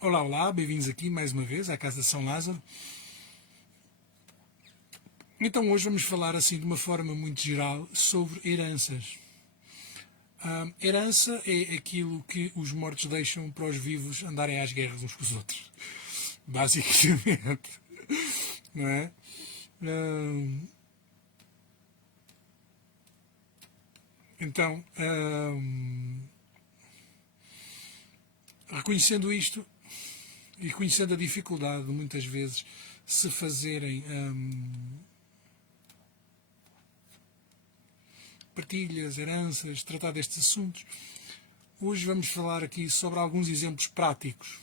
Olá, olá, bem-vindos aqui mais uma vez à Casa de São Lázaro. Então hoje vamos falar assim de uma forma muito geral sobre heranças. Herança é aquilo que os mortos deixam para os vivos andarem às guerras uns com os outros. Basicamente. Não é? Então, reconhecendo isto e conhecendo a dificuldade de muitas vezes se fazerem partilhas, heranças, tratar destes assuntos, hoje vamos falar aqui sobre alguns exemplos práticos.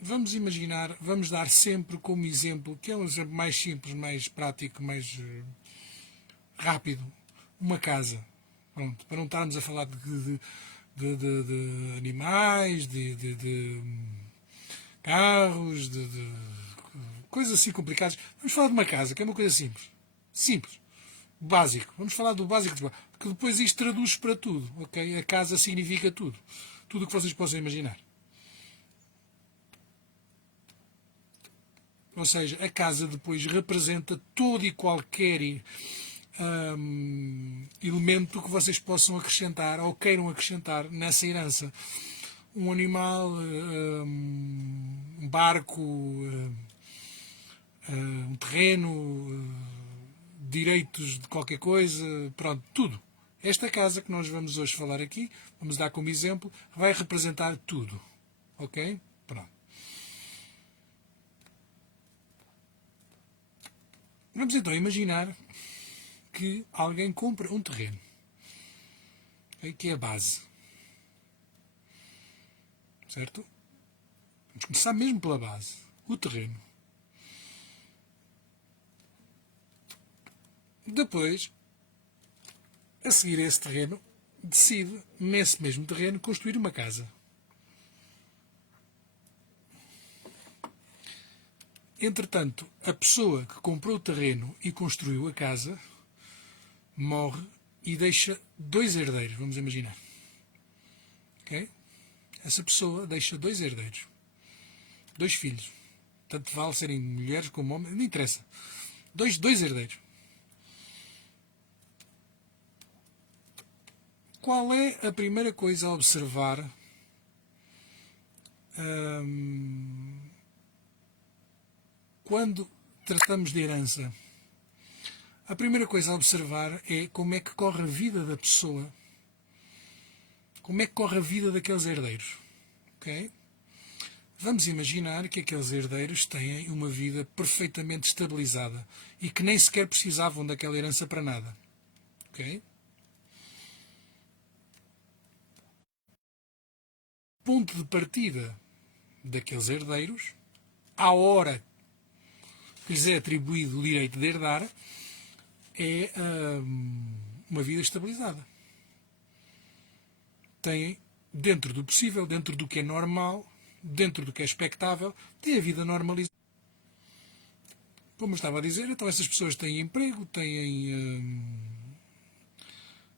Vamos imaginar, vamos dar sempre como exemplo, que é um exemplo mais simples, mais prático, mais rápido, uma casa. Pronto, para não estarmos a falar de animais, de carros, de coisas assim complicadas. Vamos falar de uma casa, que é uma coisa simples. Simples. Básico. Vamos falar do básico, porque depois isto traduz para tudo, ok? A casa significa tudo. Tudo o que vocês possam imaginar. Ou seja, a casa depois representa todo e qualquer elemento que vocês possam acrescentar ou queiram acrescentar nessa herança. Um animal, um barco, um terreno, direitos de qualquer coisa, pronto, tudo. Esta casa que nós vamos hoje falar aqui, vamos dar como exemplo, vai representar tudo. Ok? Pronto. Vamos então imaginar que alguém compra um terreno, que é a base. Certo? Vamos começar mesmo pela base. O terreno. Depois, a seguir a esse terreno, decide, nesse mesmo terreno, construir uma casa. Entretanto, a pessoa que comprou o terreno e construiu a casa morre e deixa dois herdeiros, vamos imaginar. Ok? Essa pessoa deixa dois herdeiros. Dois filhos. Tanto vale serem mulheres como homens, não interessa. Dois herdeiros. Qual é a primeira coisa a observar quando tratamos de herança? A primeira coisa a observar é como é que corre a vida da pessoa. Como é que corre a vida daqueles herdeiros. Ok? Vamos imaginar que aqueles herdeiros têm uma vida perfeitamente estabilizada e que nem sequer precisavam daquela herança para nada. Ok? Ponto de partida daqueles herdeiros, à hora que lhes é atribuído o direito de herdar, é uma vida estabilizada. Têm, dentro do possível, dentro do que é normal, dentro do que é expectável, têm a vida normalizada. Como eu estava a dizer, então essas pessoas têm emprego,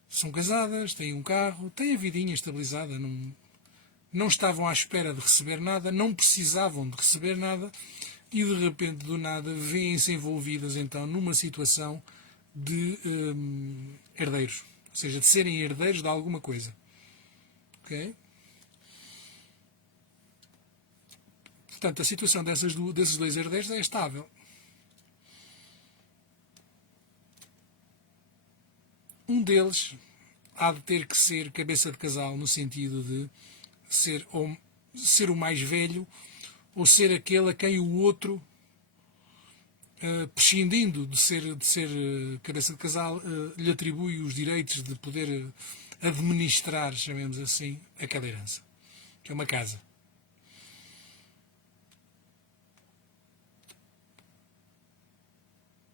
são casadas, têm um carro, têm a vidinha estabilizada, não estavam à espera de receber nada, não precisavam de receber nada e de repente do nada vêem-se envolvidas então numa situação de herdeiros, ou seja, de serem herdeiros de alguma coisa. Ok? Portanto, a situação desses dois herdeiros é estável. Um deles há de ter que ser cabeça de casal no sentido de ser o mais velho ou ser aquele a quem o outro, prescindindo de ser cabeça de casal, lhe atribui os direitos de poder administrar, chamemos assim, aquela herança, que é uma casa.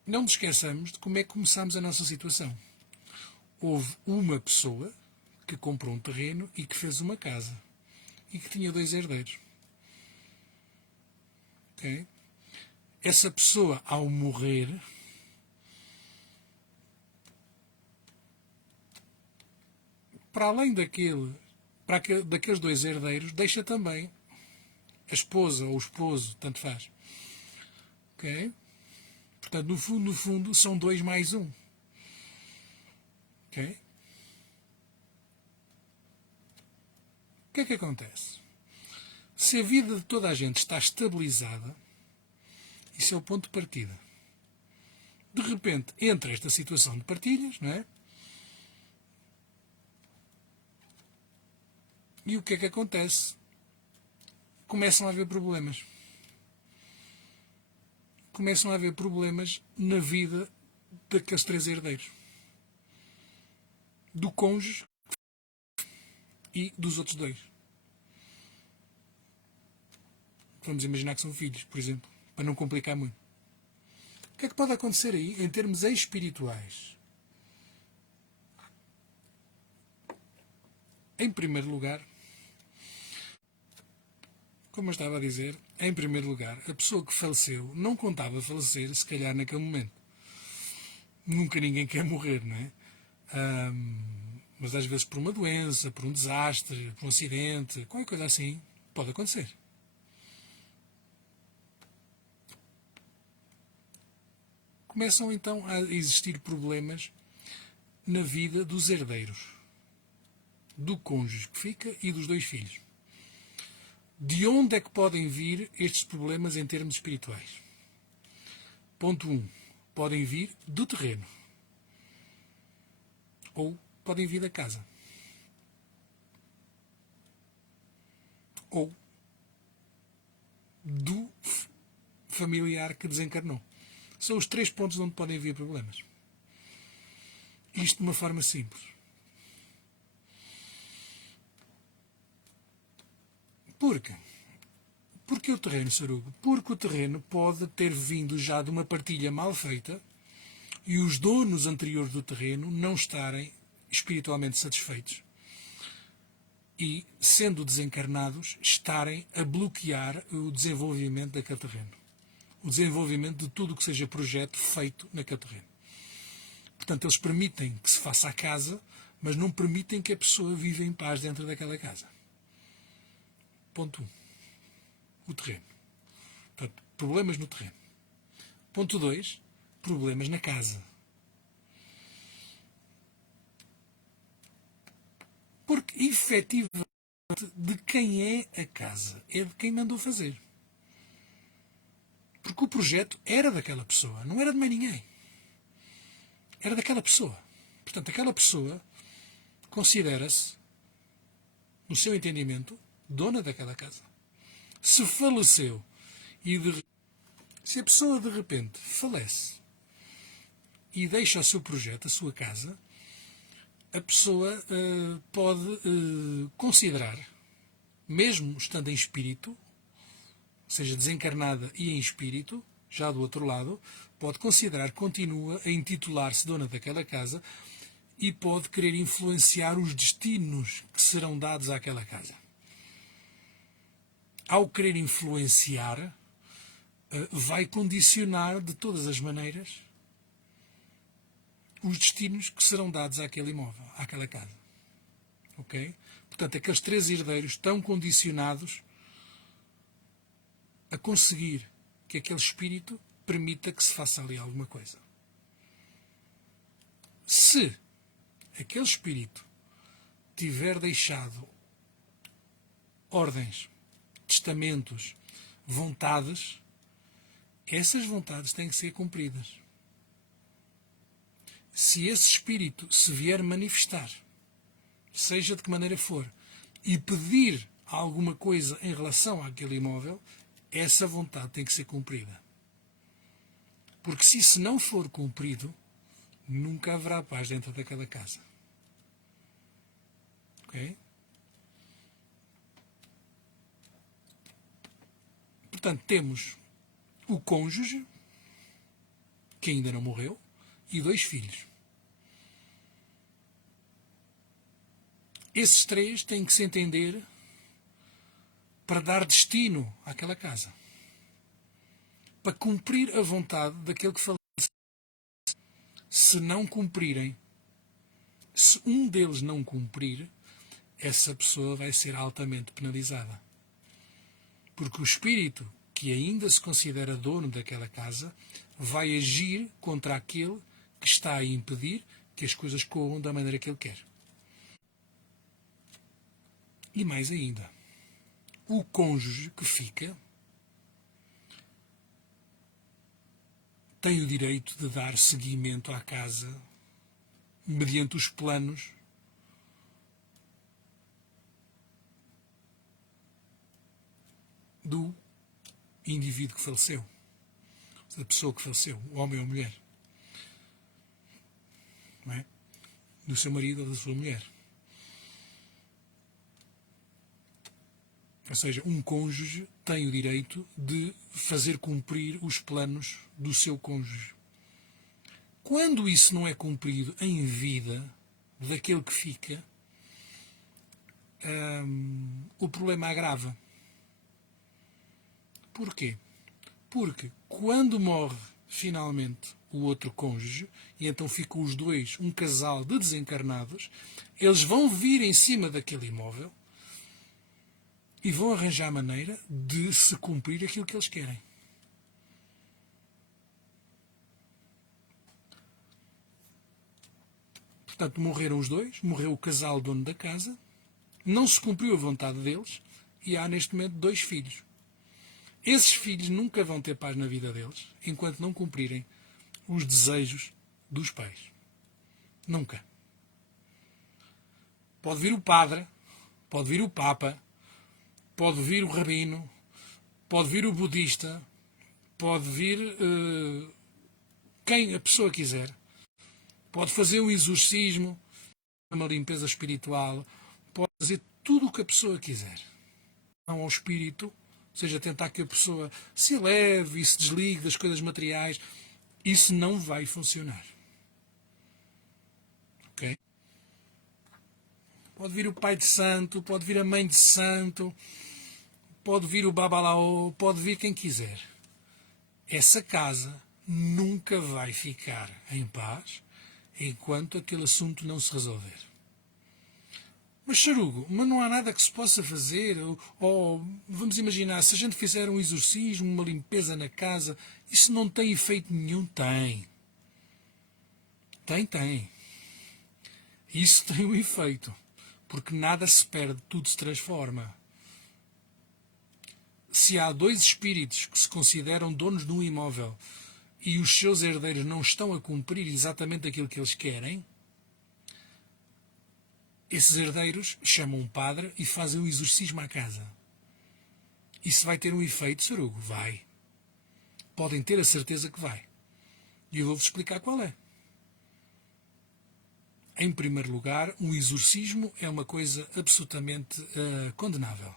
Não nos esqueçamos de como é que começamos a nossa situação. Houve uma pessoa que comprou um terreno e que fez uma casa e que tinha dois herdeiros. Okay? Essa pessoa, ao morrer, para além daqueles dois herdeiros, deixa também a esposa ou o esposo, tanto faz. Ok? Portanto, no fundo, são 2 mais 1. Ok? O que é que acontece? Se a vida de toda a gente está estabilizada, isso é o ponto de partida. De repente, entra esta situação de partilhas, não é? E o que é que acontece? Começam a haver problemas. Começam a haver problemas na vida daqueles 3 herdeiros. Do cônjuge e dos outros 2. Vamos imaginar que são filhos, por exemplo, para não complicar muito. O que é que pode acontecer aí em termos espirituais? Em primeiro lugar, como eu estava a dizer, em primeiro lugar, a pessoa que faleceu não contava falecer, se calhar, naquele momento. Nunca ninguém quer morrer, não é? Mas às vezes por uma doença, por um desastre, por um acidente, qualquer coisa assim, pode acontecer. Começam então a existir problemas na vida dos herdeiros, do cônjuge que fica e dos 2 filhos. De onde é que podem vir estes problemas em termos espirituais? Ponto 1. Podem vir do terreno. Ou podem vir da casa. Ou do familiar que desencarnou. São os 3 pontos onde podem vir problemas. Isto de uma forma simples. Porquê? Porque o terreno, Sarugo? Porque o terreno pode ter vindo já de uma partilha mal feita e os donos anteriores do terreno não estarem espiritualmente satisfeitos e, sendo desencarnados, estarem a bloquear o desenvolvimento daquele terreno. O desenvolvimento de tudo o que seja projeto feito naquele terreno. Portanto, eles permitem que se faça a casa, mas não permitem que a pessoa viva em paz dentro daquela casa. Ponto 1. O terreno. Portanto, problemas no terreno. Ponto 2. Problemas na casa. Porque, efetivamente, de quem é a casa? É de quem mandou fazer. Porque o projeto era daquela pessoa, não era de mais ninguém. Era daquela pessoa. Portanto, aquela pessoa considera-se, no seu entendimento, dona daquela casa. Se faleceu e se a pessoa de repente falece e deixa o seu projeto, a sua casa, a pessoa pode considerar, mesmo estando em espírito, seja desencarnada e em espírito, já do outro lado, pode considerar que continua a intitular-se dona daquela casa e pode querer influenciar os destinos que serão dados àquela casa. Ao querer influenciar, vai condicionar de todas as maneiras os destinos que serão dados àquele imóvel, àquela casa. Ok? Portanto, aqueles 3 herdeiros estão condicionados a conseguir que aquele espírito permita que se faça ali alguma coisa. Se aquele espírito tiver deixado ordens, testamentos, vontades, essas vontades têm que ser cumpridas. Se esse espírito se vier manifestar, seja de que maneira for, e pedir alguma coisa em relação àquele imóvel, essa vontade tem que ser cumprida. Porque se isso não for cumprido, nunca haverá paz dentro daquela casa. Ok? Portanto, temos o cônjuge, que ainda não morreu, e 2 filhos. Esses 3 têm que se entender para dar destino àquela casa. Para cumprir a vontade daquele que faleceu. Se não cumprirem, Se um deles não cumprir, essa pessoa vai ser altamente penalizada. Porque o espírito que ainda se considera dono daquela casa vai agir contra aquele que está a impedir que as coisas corram da maneira que ele quer. E mais ainda, o cônjuge que fica tem o direito de dar seguimento à casa mediante os planos do indivíduo que faleceu, da pessoa que faleceu, o homem ou a mulher, não é? Do seu marido ou da sua mulher. Ou seja, um cônjuge tem o direito de fazer cumprir os planos do seu cônjuge. Quando isso não é cumprido em vida daquele que fica, o problema agrava. Porquê? Porque quando morre finalmente o outro cônjuge, e então ficam os dois, um casal de desencarnados, eles vão vir em cima daquele imóvel e vão arranjar maneira de se cumprir aquilo que eles querem. Portanto, morreram os dois, morreu o casal dono da casa, não se cumpriu a vontade deles e há neste momento 2 filhos. Esses filhos nunca vão ter paz na vida deles enquanto não cumprirem os desejos dos pais. Nunca. Pode vir o padre, pode vir o papa, pode vir o rabino, pode vir o budista, pode vir quem a pessoa quiser. Pode fazer um exorcismo, uma limpeza espiritual, pode fazer tudo o que a pessoa quiser. Não ao espírito, ou seja, tentar que a pessoa se eleve e se desligue das coisas materiais, isso não vai funcionar. Ok? Pode vir o pai de santo, pode vir a mãe de santo, pode vir o babalaô, pode vir quem quiser. Essa casa nunca vai ficar em paz enquanto aquele assunto não se resolver. Mas, Sarugo, mas não há nada que se possa fazer? Ou vamos imaginar, se a gente fizer um exorcismo, uma limpeza na casa, isso não tem efeito nenhum? Tem. Tem. Isso tem um efeito. Porque nada se perde, tudo se transforma. Se há 2 espíritos que se consideram donos de um imóvel e os seus herdeiros não estão a cumprir exatamente aquilo que eles querem, esses herdeiros chamam um padre e fazem um exorcismo à casa. Isso vai ter um efeito, Sarugo? Vai. Podem ter a certeza que vai. E eu vou-vos explicar qual é. Em primeiro lugar, um exorcismo é uma coisa absolutamente condenável.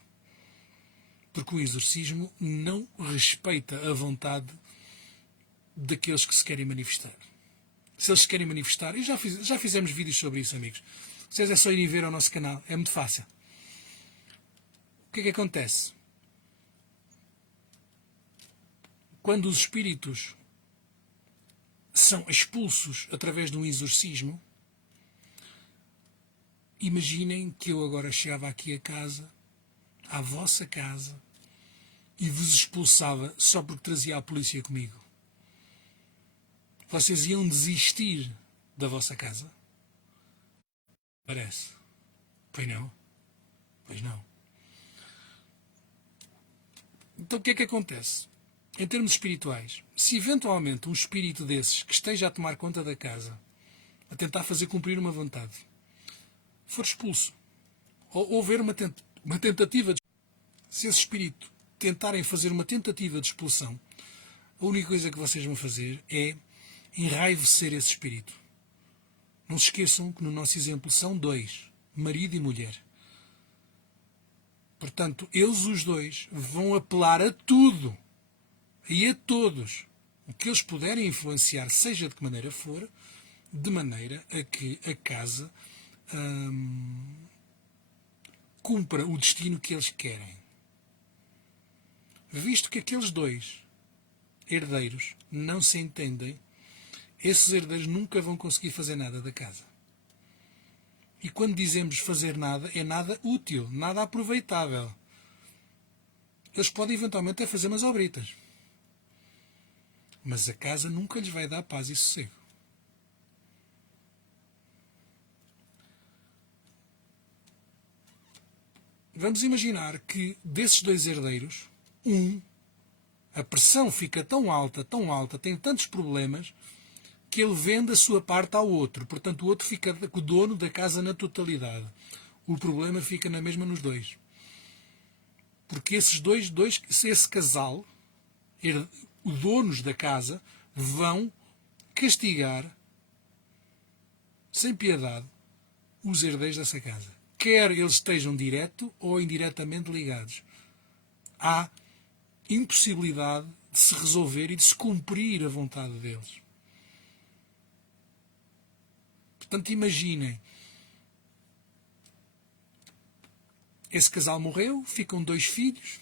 Porque o exorcismo não respeita a vontade daqueles que se querem manifestar. Se eles se querem manifestar, e já fizemos vídeos sobre isso, amigos. Vocês é só irem ver ao nosso canal, é muito fácil. O que é que acontece? Quando os espíritos são expulsos através de um exorcismo, imaginem que eu agora chegava aqui a casa, à vossa casa, e vos expulsava só porque trazia a polícia comigo. Vocês iam desistir da vossa casa? Parece. Pois não. Pois não. Então o que é que acontece? Em termos espirituais, se eventualmente um espírito desses que esteja a tomar conta da casa, a tentar fazer cumprir uma vontade, for expulso, ou houver uma tentativa de... Se esse espírito tentarem fazer uma tentativa de expulsão, a única coisa que vocês vão fazer é enraivecer esse espírito. Não se esqueçam que no nosso exemplo são 2, marido e mulher. Portanto, eles os 2 vão apelar a tudo e a todos o que eles puderem influenciar, seja de que maneira for, de maneira a que a casa cumpra o destino que eles querem. Visto que aqueles 2 herdeiros não se entendem, esses herdeiros nunca vão conseguir fazer nada da casa. E quando dizemos fazer nada, é nada útil, nada aproveitável. Eles podem eventualmente até fazer umas obritas. Mas a casa nunca lhes vai dar paz e sossego. Vamos imaginar que desses dois herdeiros, a pressão fica tão alta, tem tantos problemas, que ele vende a sua parte ao outro. Portanto, o outro fica o dono da casa na totalidade. O problema fica na mesma nos dois. Porque esse casal, os donos da casa, vão castigar, sem piedade, os herdeiros dessa casa. Quer eles estejam direto ou indiretamente ligados. Há impossibilidade de se resolver e de se cumprir a vontade deles. Portanto, imaginem, esse casal morreu, ficam 2 filhos,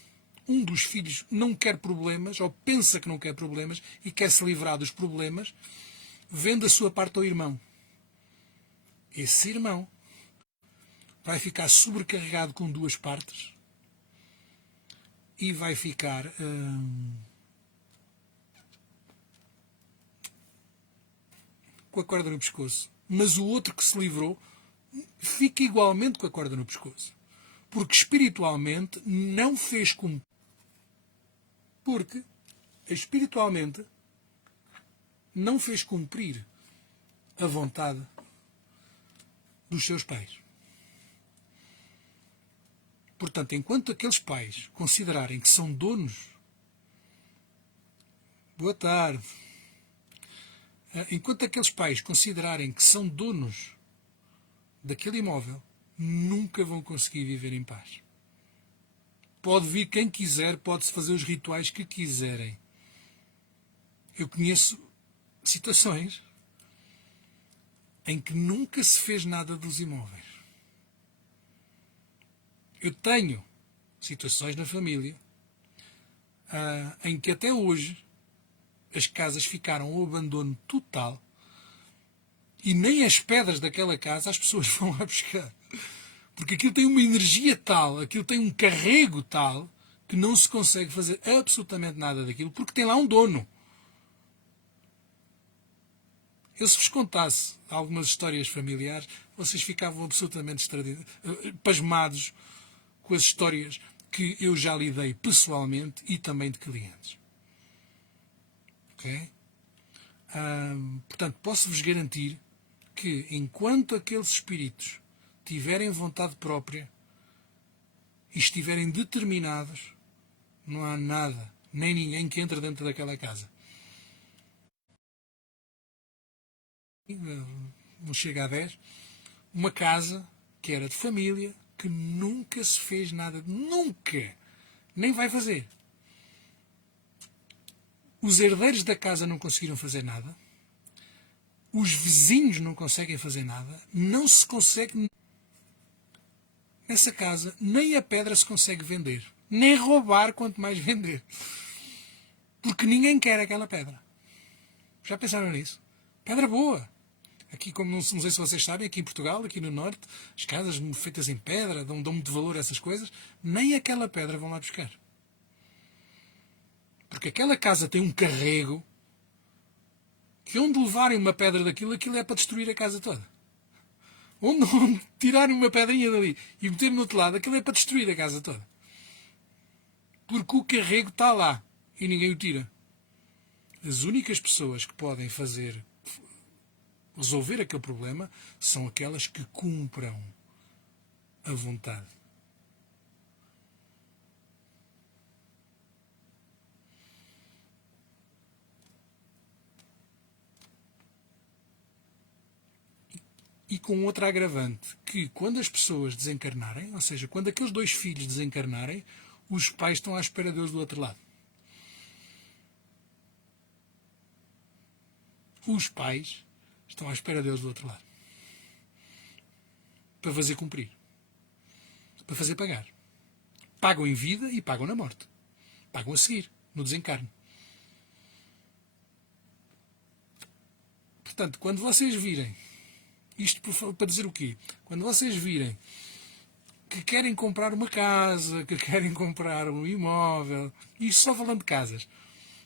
um dos filhos não quer problemas, ou pensa que não quer problemas, e quer se livrar dos problemas, vende a sua parte ao irmão. Esse irmão vai ficar sobrecarregado com 2 partes e vai ficar com a corda no pescoço. Mas o outro que se livrou fica igualmente com a corda no pescoço. Porque espiritualmente não fez cumprir. Porque espiritualmente não fez cumprir a vontade dos seus pais. Portanto, enquanto aqueles pais considerarem que são donos. Boa tarde. Enquanto aqueles pais considerarem que são donos daquele imóvel, nunca vão conseguir viver em paz. Pode vir quem quiser, pode-se fazer os rituais que quiserem. Eu conheço situações em que nunca se fez nada dos imóveis. Eu tenho situações na família em que até hoje as casas ficaram ao abandono total e nem as pedras daquela casa as pessoas vão lá buscar. Porque aquilo tem uma energia tal, aquilo tem um carrego tal, que não se consegue fazer absolutamente nada daquilo, porque tem lá um dono. Eu, se vos contasse algumas histórias familiares, vocês ficavam absolutamente pasmados com as histórias que eu já lidei pessoalmente e também de clientes. Ok? Portanto, posso-vos garantir que enquanto aqueles espíritos tiverem vontade própria e estiverem determinados, não há nada, nem ninguém que entre dentro daquela casa. Não chega a 10. Uma casa que era de família, que nunca se fez nada, nunca, nem vai fazer. Os herdeiros da casa não conseguiram fazer nada. Os vizinhos não conseguem fazer nada. Não se consegue. Nessa casa, nem a pedra se consegue vender. Nem roubar, quanto mais vender. Porque ninguém quer aquela pedra. Já pensaram nisso? Pedra boa. Aqui, como não sei se vocês sabem, aqui em Portugal, aqui no Norte, as casas feitas em pedra dão muito valor a essas coisas. Nem aquela pedra vão lá buscar. Porque aquela casa tem um carrego que onde levarem uma pedra daquilo, aquilo é para destruir a casa toda. Onde tirarem uma pedrinha dali e meter no outro lado, aquilo é para destruir a casa toda. Porque o carrego está lá e ninguém o tira. As únicas pessoas que podem resolver aquele problema são aquelas que cumpram a vontade. E com outra agravante, que quando as pessoas desencarnarem, ou seja, quando aqueles 2 filhos desencarnarem, os pais estão à espera deles do outro lado. Os pais estão à espera deles do outro lado. Para fazer cumprir. Para fazer pagar. Pagam em vida e pagam na morte. Pagam a seguir, no desencarne. Portanto, quando vocês virem Isto para dizer o quê? Quando vocês virem que querem comprar uma casa, que querem comprar um imóvel, isto só falando de casas,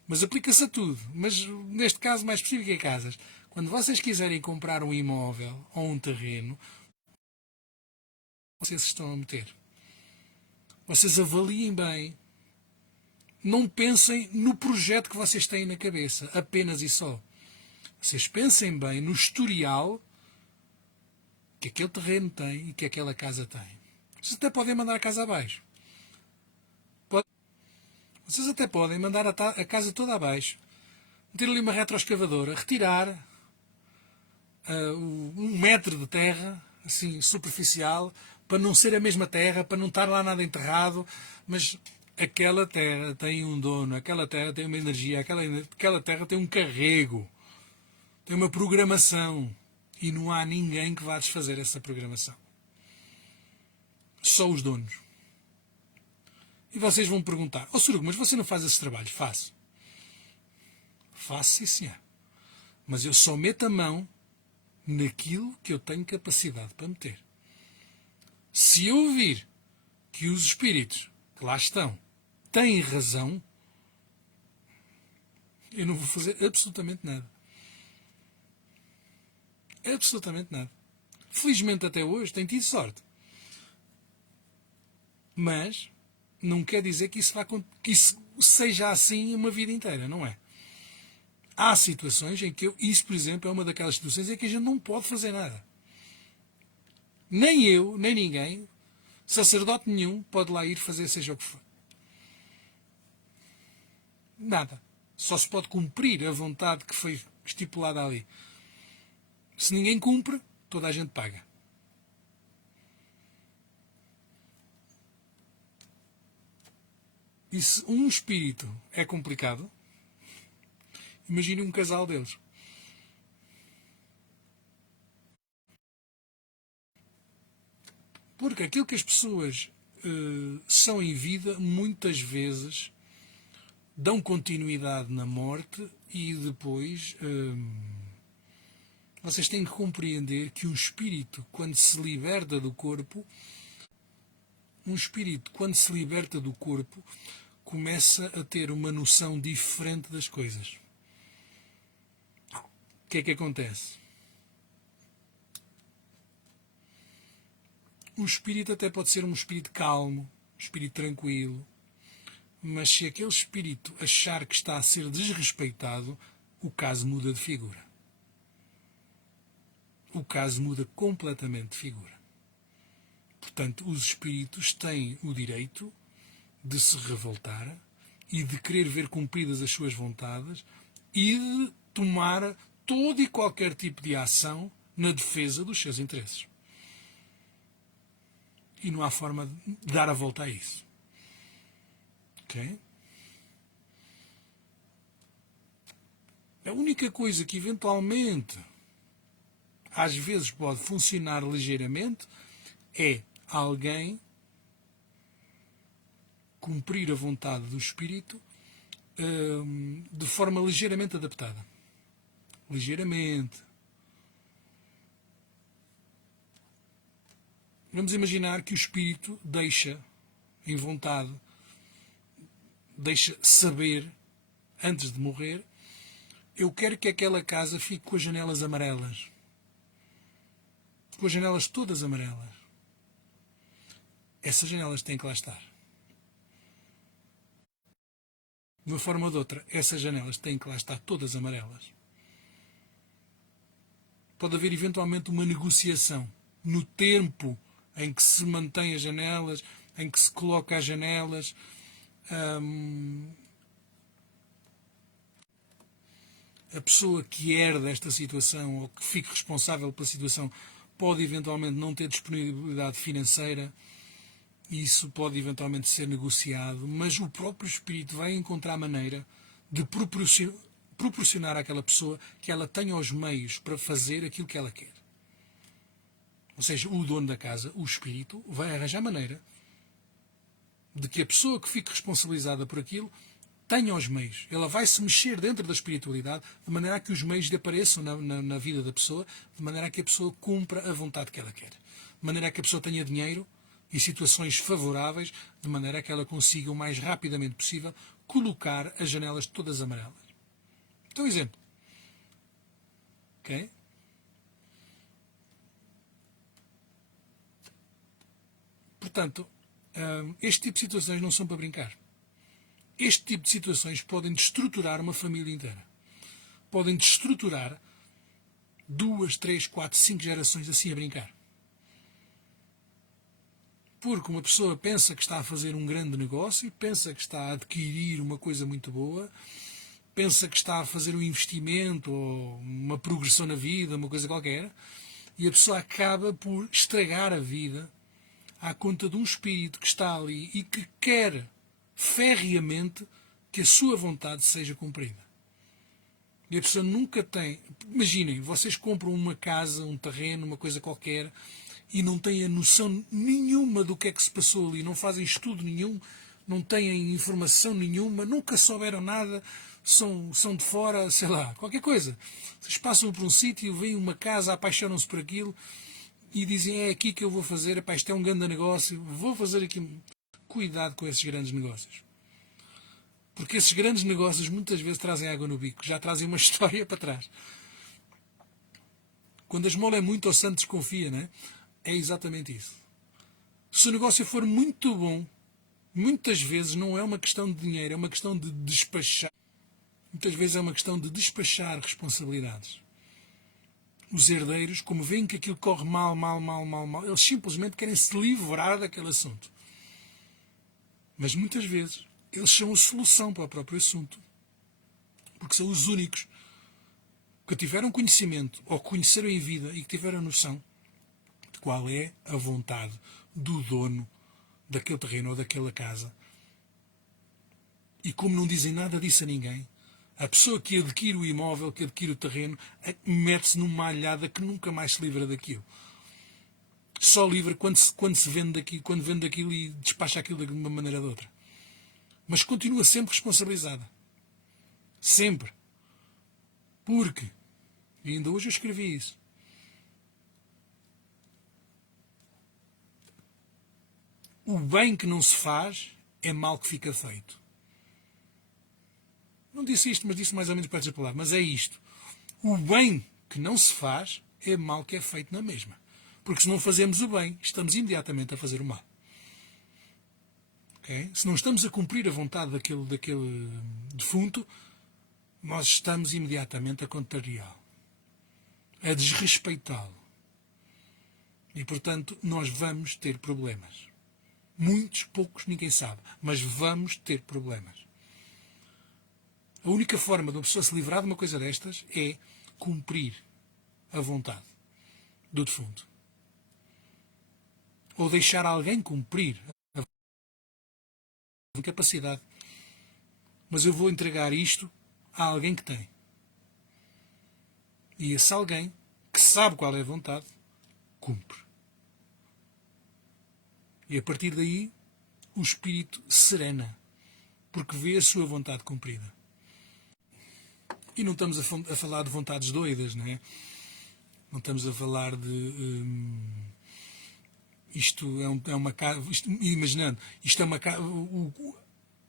mas aplica-se a tudo, mas neste caso mais específico é casas. Quando vocês quiserem comprar um imóvel ou um terreno, vocês estão a meter. Vocês avaliem bem. Não pensem no projeto que vocês têm na cabeça, apenas e só. Vocês pensem bem no historial que aquele terreno tem e que aquela casa tem. Vocês até podem mandar a casa abaixo. Vocês até podem mandar a casa toda abaixo, meter ali uma retroescavadora, retirar 1 metro de terra, assim, superficial, para não ser a mesma terra, para não estar lá nada enterrado, mas aquela terra tem um dono, aquela terra tem uma energia, aquela terra tem um carrego, tem uma programação, e não há ninguém que vá desfazer essa programação. Só os donos. E vocês vão perguntar, Surugo, mas você não faz esse trabalho? Faço. Faço, sim, senhor. Mas eu só meto a mão naquilo que eu tenho capacidade para meter. Se eu vir que os espíritos que lá estão têm razão, eu não vou fazer absolutamente nada. Absolutamente nada. Felizmente até hoje tenho tido sorte. Mas não quer dizer que isso seja assim uma vida inteira, não é? Há situações em que isso, por exemplo, é uma daquelas situações em que a gente não pode fazer nada. Nem eu, nem ninguém, sacerdote nenhum, pode lá ir fazer seja o que for. Nada. Só se pode cumprir a vontade que foi estipulada ali. Se ninguém cumpre, toda a gente paga. E se um espírito é complicado, imagine um casal deles. Porque aquilo que as pessoas são em vida, muitas vezes dão continuidade na morte e depois vocês têm que compreender que um espírito, quando se liberta do corpo, começa a ter uma noção diferente das coisas. O que é que acontece? O espírito até pode ser um espírito calmo, um espírito tranquilo, mas se aquele espírito achar que está a ser desrespeitado, o caso muda de figura. O caso muda completamente de figura. Portanto, os espíritos têm o direito de se revoltar e de querer ver cumpridas as suas vontades e de tomar todo e qualquer tipo de ação na defesa dos seus interesses. E não há forma de dar a volta a isso. Ok? A única coisa que eventualmente às vezes pode funcionar ligeiramente é alguém cumprir a vontade do espírito de forma ligeiramente adaptada. Ligeiramente. Vamos imaginar que o espírito deixa em vontade, deixa saber, antes de morrer, eu quero que aquela casa fique com as janelas amarelas. Com as janelas todas amarelas. Essas janelas têm que lá estar. De uma forma ou de outra, essas janelas têm que lá estar todas amarelas. Pode haver eventualmente uma negociação no tempo em que se mantém as janelas, em que se coloca as janelas. A pessoa que herda esta situação ou que fique responsável pela situação pode eventualmente não ter disponibilidade financeira e isso pode eventualmente ser negociado, mas o próprio espírito vai encontrar maneira de proporcionar àquela pessoa que ela tenha os meios para fazer aquilo que ela quer. Ou seja, o dono da casa, o espírito, vai arranjar maneira de que a pessoa que fique responsabilizada por aquilo tenha os meios. Ela vai se mexer dentro da espiritualidade de maneira a que os meios lhe apareçam na vida da pessoa, de maneira a que a pessoa cumpra a vontade que ela quer. De maneira a que a pessoa tenha dinheiro e situações favoráveis, de maneira a que ela consiga o mais rapidamente possível colocar as janelas todas amarelas. Então, exemplo. Ok? Portanto, este tipo de situações não são para brincar. Este tipo de situações podem destruturar uma família inteira. Podem destruturar 2, 3, 4, 5 gerações assim a brincar. Porque uma pessoa pensa que está a fazer um grande negócio, pensa que está a adquirir uma coisa muito boa, pensa que está a fazer um investimento ou uma progressão na vida, uma coisa qualquer, e a pessoa acaba por estragar a vida à conta de um espírito que está ali e que quer ferreamente que a sua vontade seja cumprida. E a pessoa nunca tem... Imaginem, vocês compram uma casa, um terreno, uma coisa qualquer, e não têm a noção nenhuma do que é que se passou ali, não fazem estudo nenhum, não têm informação nenhuma, nunca souberam nada, são de fora, sei lá, qualquer coisa. Vocês passam por um sítio, veem uma casa, apaixonam-se por aquilo e dizem, é aqui que eu vou fazer, epá, isto é um grande negócio, vou fazer aqui. Cuidado com esses grandes negócios. Porque esses grandes negócios muitas vezes trazem água no bico, já trazem uma história para trás. Quando a esmola é muito, o santo desconfia, não é? É exatamente isso. Se o negócio for muito bom, muitas vezes não é uma questão de dinheiro, é uma questão de despachar. Muitas vezes é uma questão de despachar responsabilidades. Os herdeiros, como veem que aquilo corre mal, eles simplesmente querem se livrar daquele assunto. Mas muitas vezes eles são a solução para o próprio assunto. Porque são os únicos que tiveram conhecimento, ou conheceram em vida e que tiveram noção de qual é a vontade do dono daquele terreno ou daquela casa. E como não dizem nada disso a ninguém, a pessoa que adquire o imóvel, que adquire o terreno, mete-se numa alhada que nunca mais se livra daquilo. Só livra quando se vende aquilo, quando vende aquilo e despacha aquilo de uma maneira ou de outra. Mas continua sempre responsabilizada. Sempre. Porque, e ainda hoje eu escrevi isso, o bem que não se faz é mal que fica feito. Não disse isto, mas disse mais ou menos para essa palavra. Mas é isto. O bem que não se faz é mal que é feito na mesma. Porque se não fazemos o bem, estamos imediatamente a fazer o mal. Okay? Se não estamos a cumprir a vontade daquele defunto, nós estamos imediatamente a contrariá-lo, a desrespeitá-lo. E, portanto, nós vamos ter problemas. Muitos, poucos, ninguém sabe. Mas vamos ter problemas. A única forma de uma pessoa se livrar de uma coisa destas é cumprir a vontade do defunto. Ou deixar alguém cumprir a capacidade. Mas eu vou entregar isto a alguém que tem. E esse alguém, que sabe qual é a vontade, cumpre. E a partir daí, o espírito serena, porque vê a sua vontade cumprida. E não estamos a falar de vontades doidas, não é? Não estamos a falar de... isto é uma casa... Imaginando, isto é uma casa...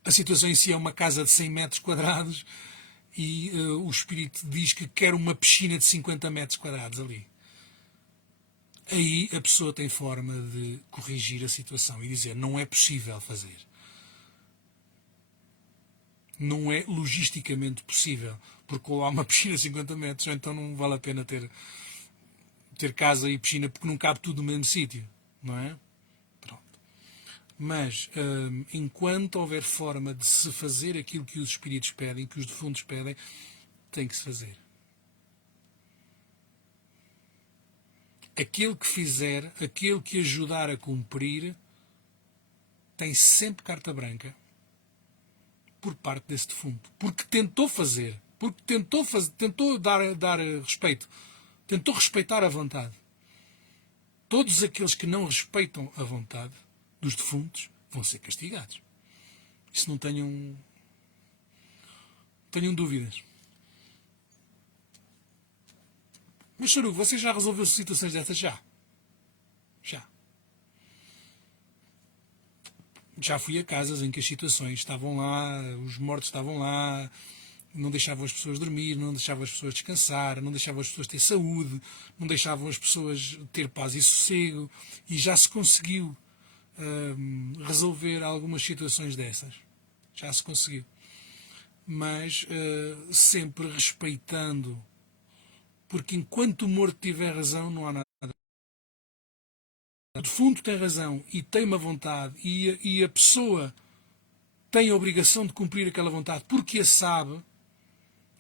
A situação em si é uma casa de 100 metros quadrados e o espírito diz que quer uma piscina de 50 metros quadrados ali. Aí a pessoa tem forma de corrigir a situação e dizer não é possível fazer. Não é logisticamente possível, porque ou há uma piscina de 50 metros, ou então não vale a pena ter casa e piscina, porque não cabe tudo no mesmo sítio, não é? Pronto. Mas, enquanto houver forma de se fazer aquilo que os espíritos pedem, que os defuntos pedem, tem que se fazer. Aquele que fizer, aquele que ajudar a cumprir, tem sempre carta branca por parte desse defunto. Porque tentou fazer, porque tentou dar respeito, tentou respeitar a vontade. Todos aqueles que não respeitam a vontade dos defuntos vão ser castigados. Isso não tenham Tenham dúvidas. Mas, Saru, você já resolveu situações dessas? Já. Já. Já fui a casas em que as situações estavam lá, os mortos estavam lá, não deixavam as pessoas dormir, não deixavam as pessoas descansar, não deixavam as pessoas ter saúde, não deixavam as pessoas ter paz e sossego, e já se conseguiu resolver algumas situações dessas. Já se conseguiu. Mas sempre respeitando, porque enquanto o morto tiver razão, não há nada. O defunto tem razão e tem uma vontade, e a pessoa tem a obrigação de cumprir aquela vontade porque a sabe,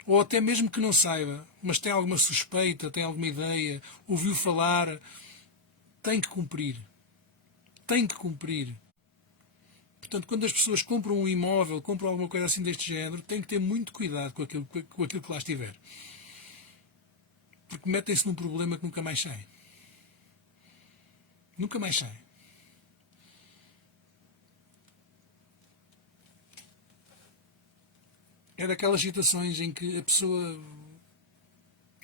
ou até mesmo que não saiba, mas tem alguma suspeita, tem alguma ideia, ouviu falar, tem que cumprir. Tem que cumprir. Portanto, quando as pessoas compram um imóvel, compram alguma coisa assim deste género, têm que ter muito cuidado com aquilo que lá estiver. Porque metem-se num problema que nunca mais sai. Nunca mais sai. É daquelas situações em que a pessoa,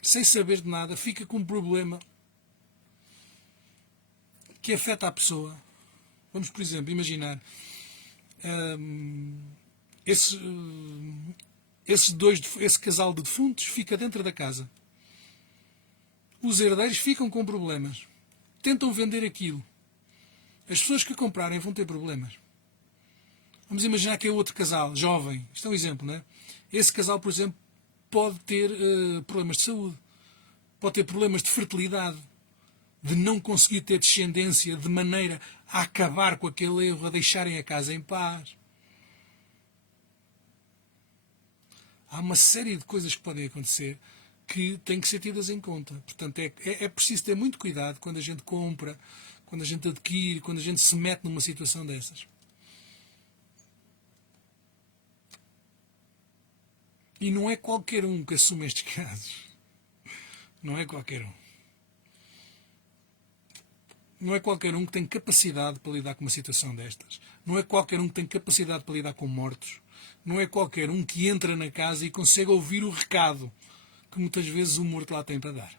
sem saber de nada, fica com um problema que afeta a pessoa. Vamos, por exemplo, imaginar esse casal de defuntos fica dentro da casa. Os herdeiros ficam com problemas. Tentam vender aquilo. As pessoas que comprarem vão ter problemas. Vamos imaginar que é outro casal, jovem. Isto é um exemplo, não é? Esse casal, por exemplo, pode ter problemas de saúde. Pode ter problemas de fertilidade. De não conseguir ter descendência de maneira a acabar com aquele erro, a deixarem a casa em paz. Há uma série de coisas que podem acontecer que têm que ser tidas em conta. Portanto, é preciso ter muito cuidado quando a gente compra, quando a gente adquire, quando a gente se mete numa situação dessas. E não é qualquer um que assume estes casos. Não é qualquer um. Não é qualquer um que tem capacidade para lidar com uma situação destas. Não é qualquer um que tem capacidade para lidar com mortos. Não é qualquer um que entra na casa e consegue ouvir o recado que muitas vezes o morto lá tem para dar.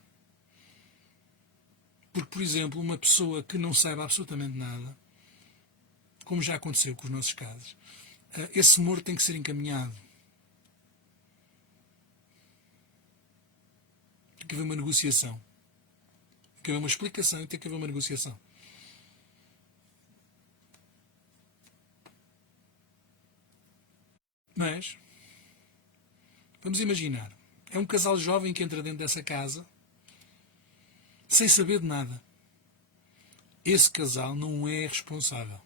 Porque, por exemplo, uma pessoa que não saiba absolutamente nada, como já aconteceu com os nossos casos, esse morto tem que ser encaminhado. Tem que haver uma negociação. Tem que haver uma explicação e tem que haver uma negociação. Mas, vamos imaginar, é um casal jovem que entra dentro dessa casa sem saber de nada. Esse casal não é responsável.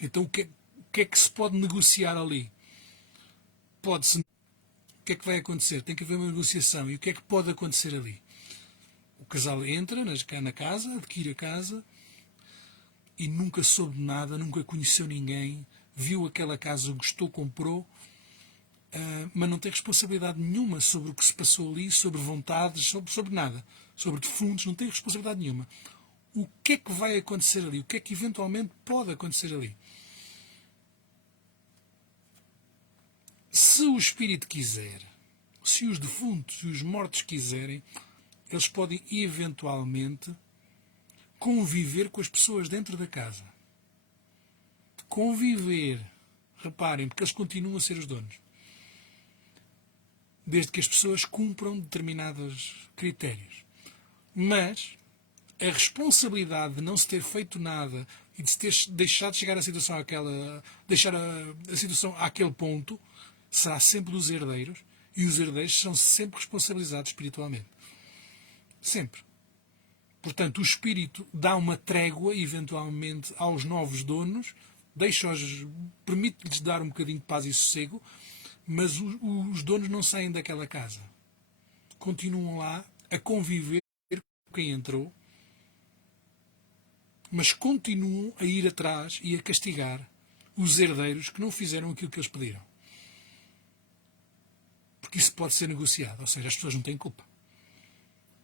Então o que é que se pode negociar ali? Pode-se. O que é que vai acontecer? Tem que haver uma negociação. E o que é que pode acontecer ali? O casal entra na casa, adquire a casa e nunca soube nada, nunca conheceu ninguém, viu aquela casa, gostou, comprou, mas não tem responsabilidade nenhuma sobre o que se passou ali, sobre vontades, sobre nada. Sobre defuntos, não tem responsabilidade nenhuma. O que é que vai acontecer ali? O que é que eventualmente pode acontecer ali? Se o espírito quiser, se os defuntos e os mortos quiserem, eles podem eventualmente conviver com as pessoas dentro da casa. Conviver. Reparem, porque eles continuam a ser os donos. Desde que as pessoas cumpram determinados critérios. Mas a responsabilidade de não se ter feito nada e de se ter deixado chegar a situação deixar a situação àquele ponto, será sempre dos herdeiros, e os herdeiros são sempre responsabilizados espiritualmente. Sempre. Portanto, o espírito dá uma trégua, eventualmente, aos novos donos, permite-lhes dar um bocadinho de paz e sossego, mas os donos não saem daquela casa. Continuam lá a conviver com quem entrou, mas continuam a ir atrás e a castigar os herdeiros que não fizeram aquilo que eles pediram. Porque isso pode ser negociado, ou seja, as pessoas não têm culpa.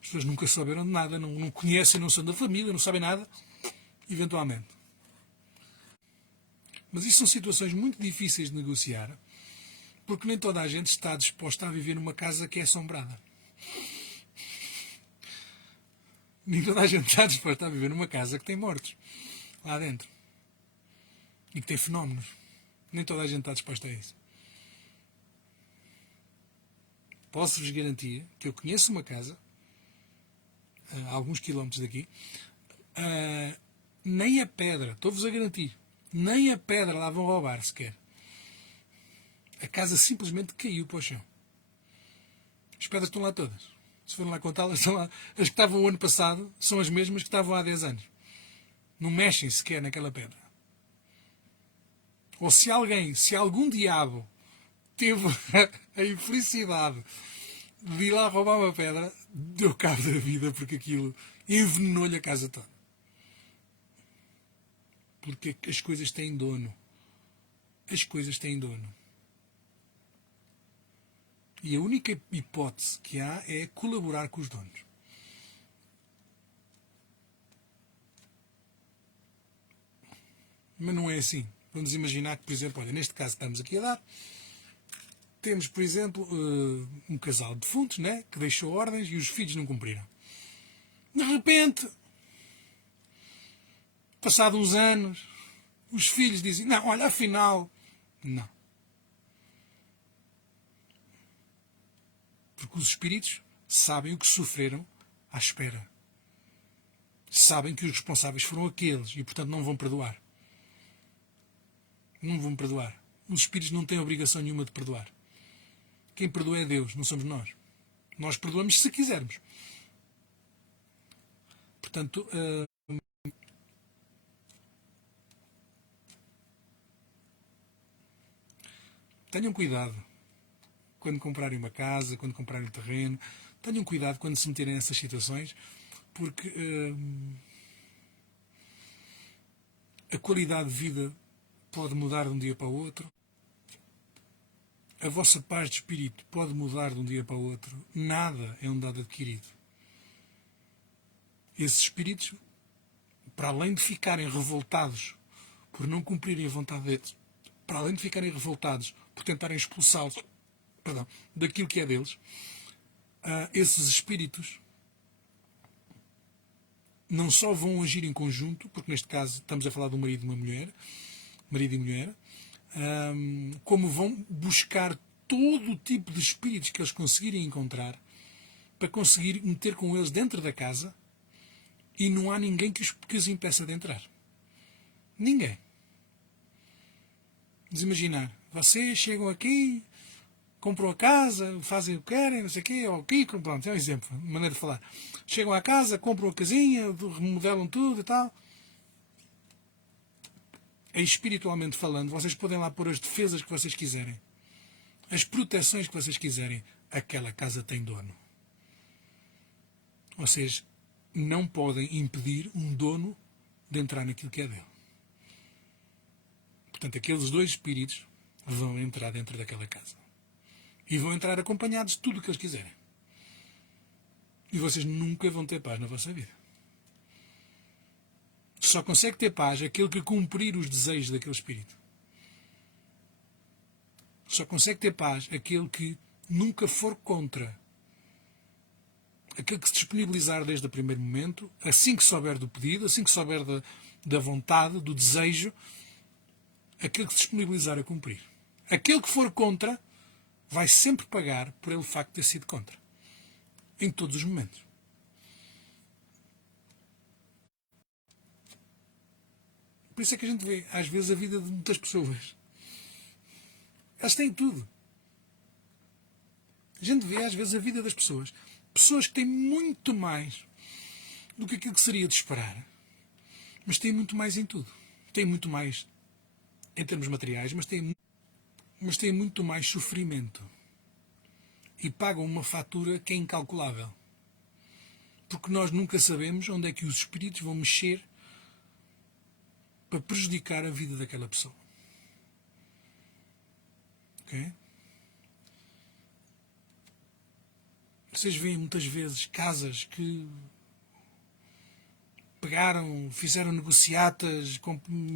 As pessoas nunca souberam de nada, não conhecem, não são da família, não sabem nada, eventualmente. Mas isso são situações muito difíceis de negociar, Porque nem toda a gente está disposta a viver numa casa que é assombrada. Nem toda a gente está disposta a viver numa casa que tem mortos lá dentro. E que tem fenómenos. Nem toda a gente está disposta a isso. Posso-vos garantir que eu conheço uma casa, a alguns quilómetros daqui, nem a pedra, estou-vos a garantir, nem a pedra lá vão roubar sequer. A casa simplesmente caiu para o chão. As pedras estão lá todas. Se forem lá contá-las, estão lá. As que estavam o ano passado são as mesmas que estavam há 10 anos. Não mexem sequer naquela pedra. Ou se algum diabo teve a infelicidade de ir lá roubar uma pedra, deu cabo da vida porque aquilo envenenou-lhe a casa toda. Porque as coisas têm dono. As coisas têm dono. E a única hipótese que há é colaborar com os donos. Mas não é assim. Vamos imaginar que, por exemplo, olha, neste caso estamos aqui a dar, temos, por exemplo, um casal de defuntos, né, que deixou ordens e os filhos não cumpriram. De repente, passados uns anos, os filhos dizem, não, olha, afinal, não. Porque os espíritos sabem o que sofreram à espera. Sabem que os responsáveis foram aqueles e, portanto, não vão perdoar. Não vão perdoar. Os espíritos não têm obrigação nenhuma de perdoar. Quem perdoa é Deus, não somos nós. Nós perdoamos se quisermos. Portanto, tenham cuidado quando comprarem uma casa, quando comprarem um terreno. Tenham cuidado quando se meterem nessas situações, porque a qualidade de vida pode mudar de um dia para o outro. A vossa paz de espírito pode mudar de um dia para o outro. Nada é um dado adquirido. Esses espíritos, para além de ficarem revoltados por não cumprirem a vontade deles, para além de ficarem revoltados por tentarem expulsá-los, daquilo que é deles, esses espíritos não só vão agir em conjunto, porque neste caso estamos a falar de um marido e uma mulher, marido e mulher, como vão buscar todo o tipo de espíritos que eles conseguirem encontrar para conseguir meter com eles dentro da casa e não há ninguém que os impeça de entrar. Ninguém. Vamos imaginar, vocês chegam aqui, compram a casa, fazem o que querem, não sei o quê, ou aqui, pronto, é um exemplo, maneira de falar. Chegam à casa, compram a casinha, remodelam tudo e tal. Espiritualmente falando, vocês podem lá pôr as defesas que vocês quiserem, as proteções que vocês quiserem. Aquela casa tem dono. Vocês não podem impedir um dono de entrar naquilo que é dele. Portanto, aqueles dois espíritos vão entrar dentro daquela casa. E vão entrar acompanhados de tudo o que eles quiserem. E vocês nunca vão ter paz na vossa vida. Só consegue ter paz aquele que cumprir os desejos daquele espírito. Só consegue ter paz aquele que nunca for contra. Aquele que se disponibilizar desde o primeiro momento, assim que souber do pedido, assim que souber da vontade, do desejo, aquele que se disponibilizar a cumprir. Aquele que for contra vai sempre pagar por ele facto de ter sido contra. Em todos os momentos. Por isso é que a gente vê, às vezes, a vida de muitas pessoas. Elas têm tudo. A gente vê, às vezes, a vida das pessoas. Pessoas que têm muito mais do que aquilo que seria de esperar. Mas têm muito mais em tudo. Têm muito mais em termos materiais, mas têm muito mais sofrimento. E pagam uma fatura que é incalculável. Porque nós nunca sabemos onde é que os espíritos vão mexer para prejudicar a vida daquela pessoa. Ok? Vocês veem muitas vezes casas que pegaram, fizeram negociatas,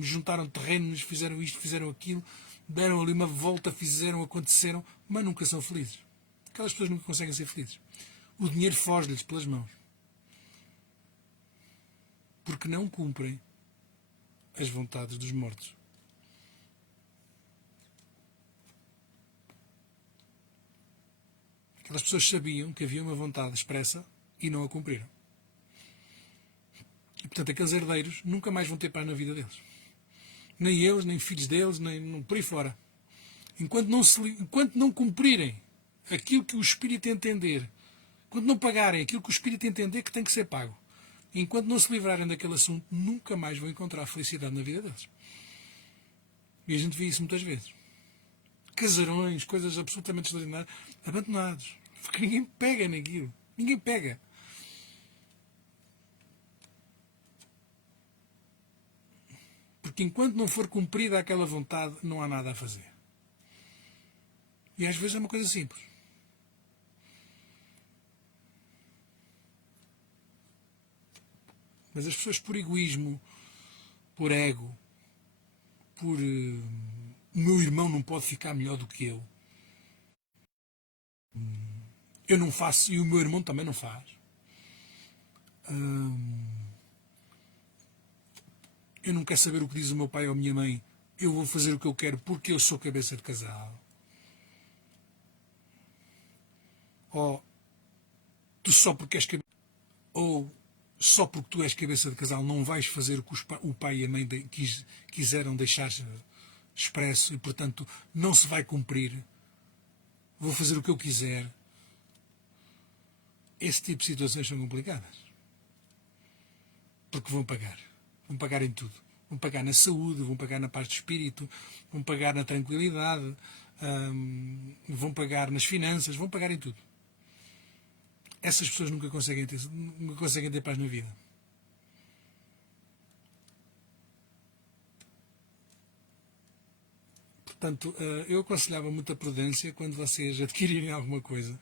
juntaram terrenos, fizeram isto, fizeram aquilo, deram ali uma volta, fizeram, aconteceram, mas nunca são felizes. Aquelas pessoas nunca conseguem ser felizes. O dinheiro foge-lhes pelas mãos. Porque não cumprem as vontades dos mortos. Aquelas pessoas sabiam que havia uma vontade expressa e não a cumpriram. E, portanto, aqueles herdeiros nunca mais vão ter paz na vida deles. Nem eles, nem filhos deles, nem por aí fora. Enquanto não cumprirem aquilo que o Espírito entender, enquanto não pagarem aquilo que o Espírito entender que tem que ser pago, enquanto não se livrarem daquele assunto, nunca mais vão encontrar felicidade na vida deles. E a gente vê isso muitas vezes. Casarões, coisas absolutamente extraordinárias, abandonados. Porque ninguém pega naquilo. Ninguém pega. Porque enquanto não for cumprida aquela vontade, não há nada a fazer. E às vezes é uma coisa simples. Mas as pessoas, por egoísmo, por ego, por o meu irmão não pode ficar melhor do que eu não faço e o meu irmão também não faz. Eu não quero saber o que diz o meu pai ou a minha mãe. Eu vou fazer o que eu quero porque eu sou cabeça de casal. Ou tu só porque és cabeça. Ou só porque tu és cabeça de casal não vais fazer o que o pai e a mãe quiseram deixar expresso e, portanto, não se vai cumprir. Vou fazer o que eu quiser. Esse tipo de situações são complicadas. Porque vão pagar. Vão pagar em tudo. Vão pagar na saúde, vão pagar na paz de espírito, vão pagar na tranquilidade, vão pagar nas finanças, vão pagar em tudo. Essas pessoas nunca conseguem ter paz na vida. Portanto, eu aconselhava muita prudência quando vocês adquirirem alguma coisa.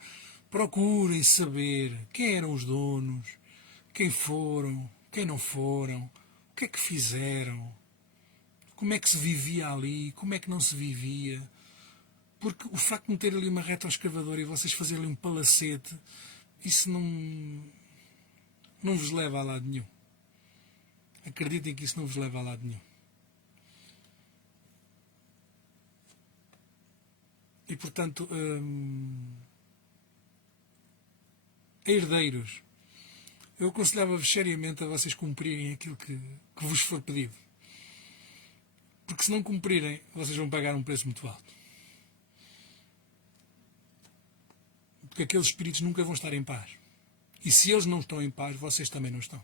Procurem saber quem eram os donos, quem foram, quem não foram, o que é que fizeram, como é que se vivia ali, como é que não se vivia. Porque o facto de meter ali uma retroescavadora e vocês fazerem ali um palacete, isso não vos leva a lado nenhum. Acreditem que isso não vos leva a lado nenhum. E, portanto, herdeiros, eu aconselhava-vos seriamente a vocês cumprirem aquilo que vos for pedido. Porque se não cumprirem, vocês vão pagar um preço muito alto. Porque aqueles espíritos nunca vão estar em paz. E se eles não estão em paz, vocês também não estão.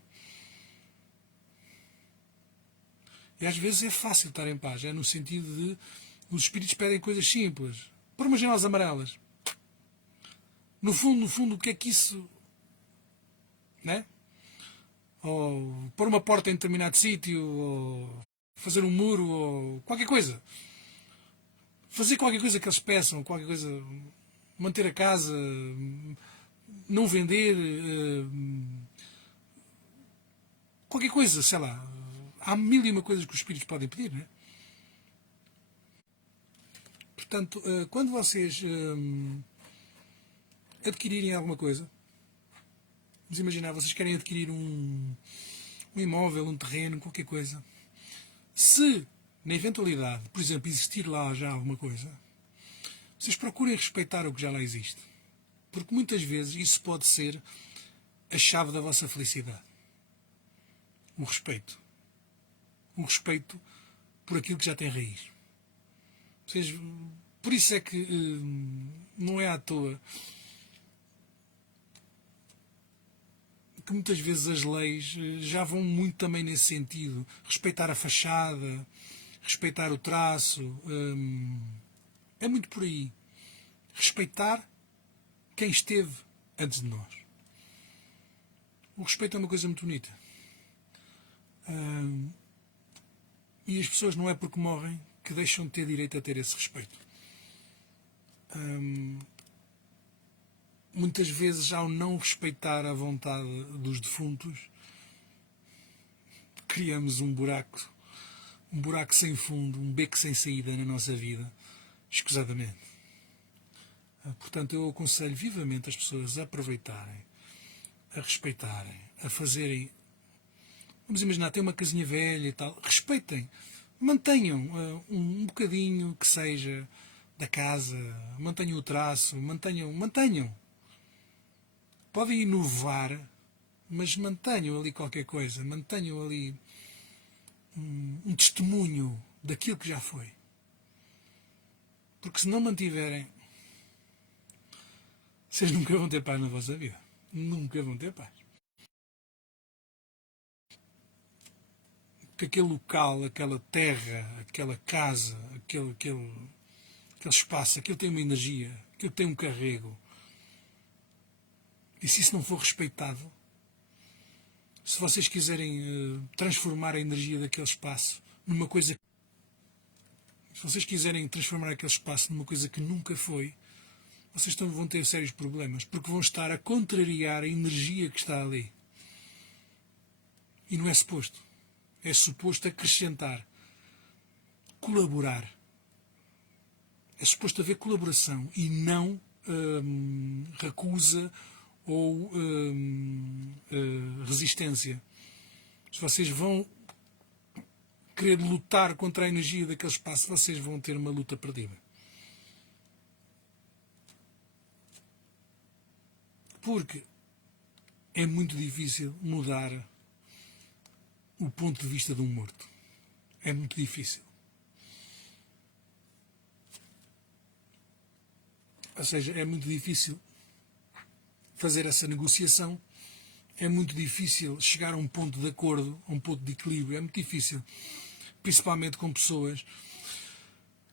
E às vezes é fácil estar em paz, é no sentido de os espíritos pedem coisas simples. Pôr umas janelas amarelas. No fundo, o que é que isso... Né? Ou pôr uma porta em determinado sítio, ou fazer um muro, ou qualquer coisa. Fazer qualquer coisa que eles peçam, qualquer coisa... Manter a casa, não vender... qualquer coisa, sei lá. Há mil e uma coisas que os espíritos podem pedir, não é? Portanto, quando vocês adquirirem alguma coisa, vamos imaginar, vocês querem adquirir um imóvel, um terreno, qualquer coisa. Se, na eventualidade, por exemplo, existir lá já alguma coisa, vocês procurem respeitar o que já lá existe. Porque muitas vezes isso pode ser a chave da vossa felicidade. O respeito. O respeito por aquilo que já tem raiz. Vocês, por isso é que não é à toa que muitas vezes as leis já vão muito também nesse sentido. Respeitar a fachada, respeitar o traço. É muito por aí. Respeitar quem esteve antes de nós. O respeito é uma coisa muito bonita. E as pessoas não é porque morrem que deixam de ter direito a ter esse respeito. Muitas vezes, ao não respeitar a vontade dos defuntos, criamos um buraco um buraco sem fundo, um beco sem saída na nossa vida, escusadamente. Portanto, eu aconselho vivamente as pessoas a aproveitarem, a respeitarem, a fazerem. Vamos imaginar, tem uma casinha velha e tal, respeitem, mantenham um bocadinho que seja da casa, mantenham o traço, mantenham. Podem inovar, mas mantenham ali qualquer coisa, mantenham ali um testemunho daquilo que já foi. Porque se não mantiverem, vocês nunca vão ter paz na vossa vida. Nunca vão ter paz. Que aquele local, aquela terra, aquela casa, aquele espaço, aquilo tem uma energia, aquilo tem um carrego. E se isso não for respeitado, se vocês quiserem transformar a energia daquele espaço numa coisa. Se vocês quiserem transformar aquele espaço numa coisa que nunca foi, vocês vão ter sérios problemas, porque vão estar a contrariar a energia que está ali. E não é suposto. É suposto acrescentar, colaborar. É suposto haver colaboração e não recusa ou resistência. Se vocês vão querer lutar contra a energia daquele espaço, vocês vão ter uma luta perdida. Porque é muito difícil mudar o ponto de vista de um morto. É muito difícil. Ou seja, é muito difícil fazer essa negociação, é muito difícil chegar a um ponto de acordo, a um ponto de equilíbrio, é muito difícil. Principalmente com pessoas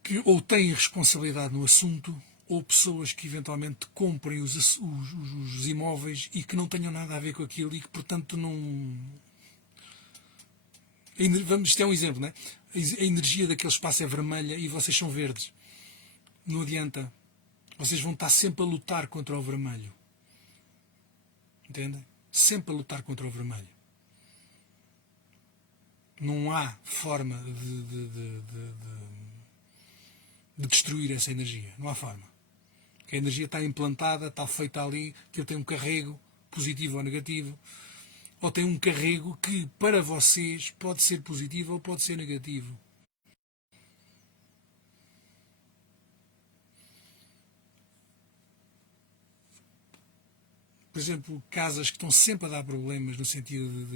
que ou têm responsabilidade no assunto, ou pessoas que eventualmente comprem os imóveis e que não tenham nada a ver com aquilo e que, portanto, não. Isto é um exemplo, não é? A energia daquele espaço é vermelha e vocês são verdes. Não adianta. Vocês vão estar sempre a lutar contra o vermelho. Entendem? Sempre a lutar contra o vermelho. Não há forma de destruir essa energia. Não há forma. A energia está implantada, está feita ali, que ele tem um carrego, positivo ou negativo, ou tem um carrego que, para vocês, pode ser positivo ou pode ser negativo. Por exemplo, casas que estão sempre a dar problemas no sentido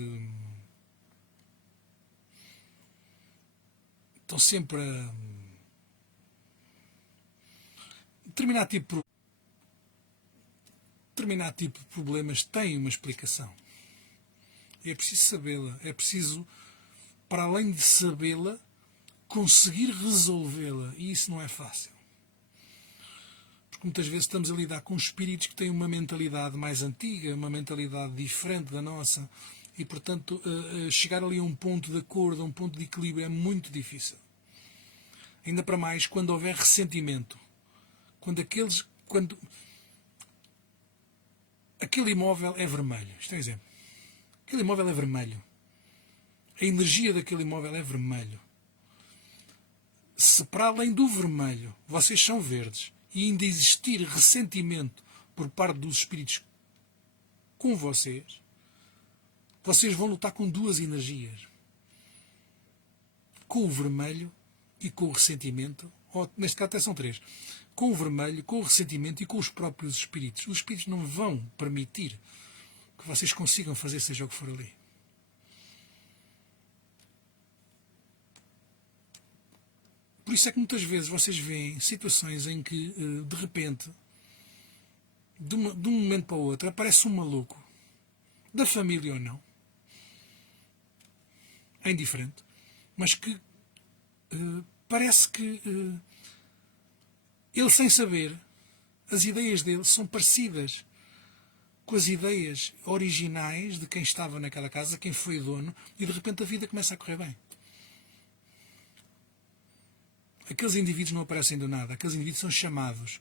estão sempre a determinado tipo de problemas tem uma explicação. E é preciso sabê-la. É preciso, para além de sabê-la, conseguir resolvê-la. E isso não é fácil. Porque muitas vezes estamos a lidar com espíritos que têm uma mentalidade mais antiga, uma mentalidade diferente da nossa. E, portanto, chegar ali a um ponto de acordo, a um ponto de equilíbrio é muito difícil. Ainda para mais quando houver ressentimento. Quando aquele imóvel é vermelho. Isto é um exemplo. Aquele imóvel é vermelho. A energia daquele imóvel é vermelho. Se para além do vermelho vocês são verdes e ainda existir ressentimento por parte dos espíritos com vocês, vocês vão lutar com duas energias. Com o vermelho e com o ressentimento, ou neste caso até são três. Com o vermelho, com o ressentimento e com os próprios espíritos. Os espíritos não vão permitir que vocês consigam fazer seja o que for ali. Por isso é que muitas vezes vocês veem situações em que, de repente, de um momento para o outro, aparece um maluco, da família ou não, é indiferente, mas que parece que ele, sem saber, as ideias dele são parecidas com as ideias originais de quem estava naquela casa, quem foi dono, e de repente a vida começa a correr bem. Aqueles indivíduos não aparecem do nada, aqueles indivíduos são chamados.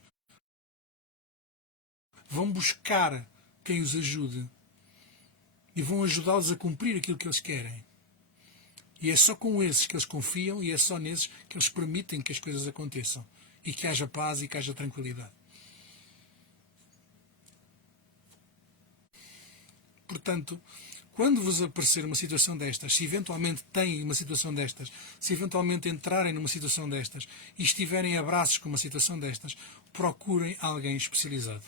Vão buscar quem os ajude e vão ajudá-los a cumprir aquilo que eles querem. E é só com esses que eles confiam e é só nesses que eles permitem que as coisas aconteçam. E que haja paz e que haja tranquilidade. Portanto, quando vos aparecer uma situação destas, se eventualmente têm uma situação destas, se eventualmente entrarem numa situação destas e estiverem a braços com uma situação destas, procurem alguém especializado.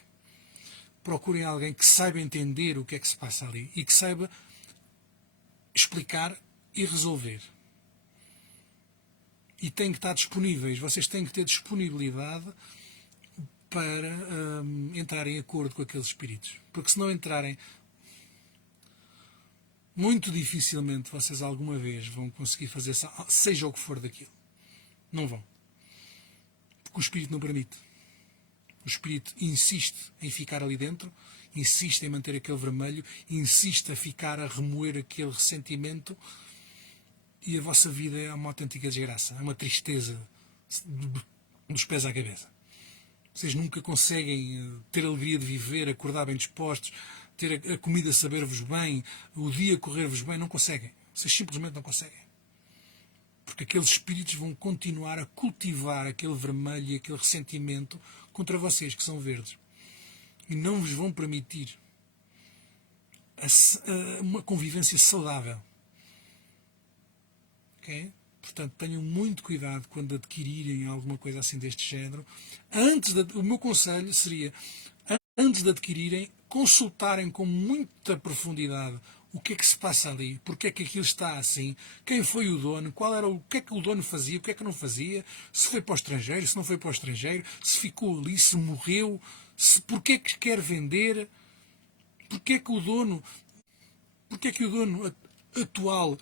Procurem alguém que saiba entender o que é que se passa ali e que saiba explicar e resolver. E têm que estar disponíveis, vocês têm que ter disponibilidade para entrarem em acordo com aqueles espíritos. Porque se não entrarem, muito dificilmente vocês alguma vez vão conseguir fazer seja o que for daquilo. Não vão. Porque o espírito não permite. O espírito insiste em ficar ali dentro, insiste em manter aquele vermelho, insiste a ficar a remoer aquele ressentimento e a vossa vida é uma autêntica desgraça, é uma tristeza dos pés à cabeça. Vocês nunca conseguem ter a alegria de viver, acordar bem dispostos, ter a comida saber-vos bem, o dia correr-vos bem, não conseguem. Vocês simplesmente não conseguem. Porque aqueles espíritos vão continuar a cultivar aquele vermelho e aquele ressentimento contra vocês, que são verdes. E não vos vão permitir uma convivência saudável. Ok? Portanto, tenham muito cuidado quando adquirirem alguma coisa assim deste género. O meu conselho seria, antes de adquirirem, consultarem com muita profundidade o que é que se passa ali, porque é que aquilo está assim, quem foi o dono, o que é que o dono fazia, o que é que não fazia, se foi para o estrangeiro, se não foi para o estrangeiro, se ficou ali, se morreu, porque é que quer vender, porque é que o dono atual